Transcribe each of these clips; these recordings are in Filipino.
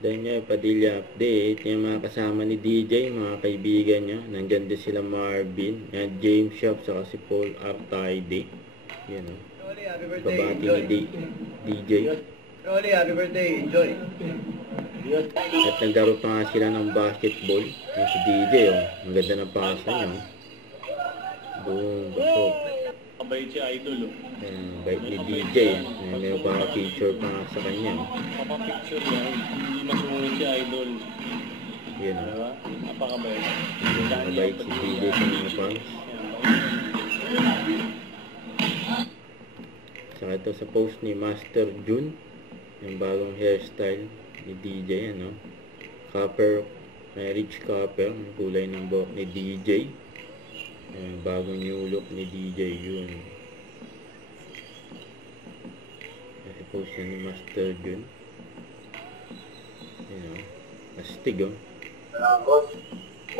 Daniel Padilla update. Yung mga kasama ni DJ, mga kaibigan niya. Nandyan din sila Marvin, James Shop, saka si Paul Artide. Yan o. Babati ni DJ. Rolly, happy birthday. Enjoy. At naglaro pa nga sila ng basketball. Yung si DJ o. Ang ganda ng pasa niya o. Boom, basok. Kabait si Idol o. Bait ni DJ. May pa picture pa nga sa kanya o. Papapicture niya. Hindi masunod si Idol. Yan o. Diba? Napakabait. Mabait si DJ sa mga fans. Saka ito sa post ni Master June, yung bagong hairstyle ni DJ, ano, copper, may rich copper, yung kulay ng buhok ni DJ, yung bagong new look ni DJ, yun. Kasi post yan ni Master June, yun o, astig o,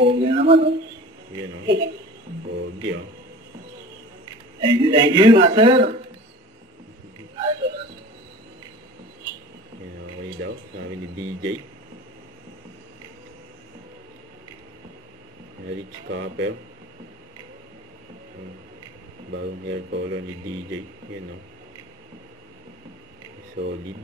Pogi naman, oh. yun o, pogi o. Thank you, master. Okay daw, sabi ni DJ. Rich copper. Bagong hair color ni DJ. Yun o. Solid.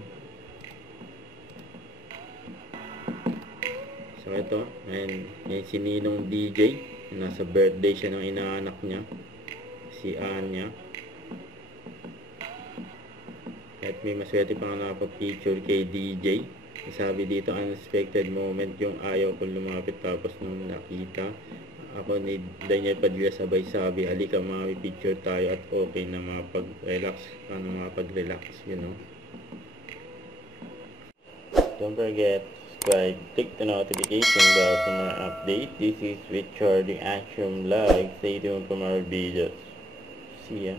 So ito, ayan, si Ninong DJ. Nasa birthday siya ng inaanak niya. Si Anya. At may maswerte pa nga nakapag-picture kay DJ. Sabi dito, unexpected moment yung ayaw ko lumapit, tapos nung nakita ako ni Daniel Padilla sabay sabi, halika mami, picture tayo at okay na mapag-relax. Paano mapag-relax, you know. Don't forget, subscribe, click the notification bell for more update. This is Richard Action Live. Stay tuned for more videos. See ya.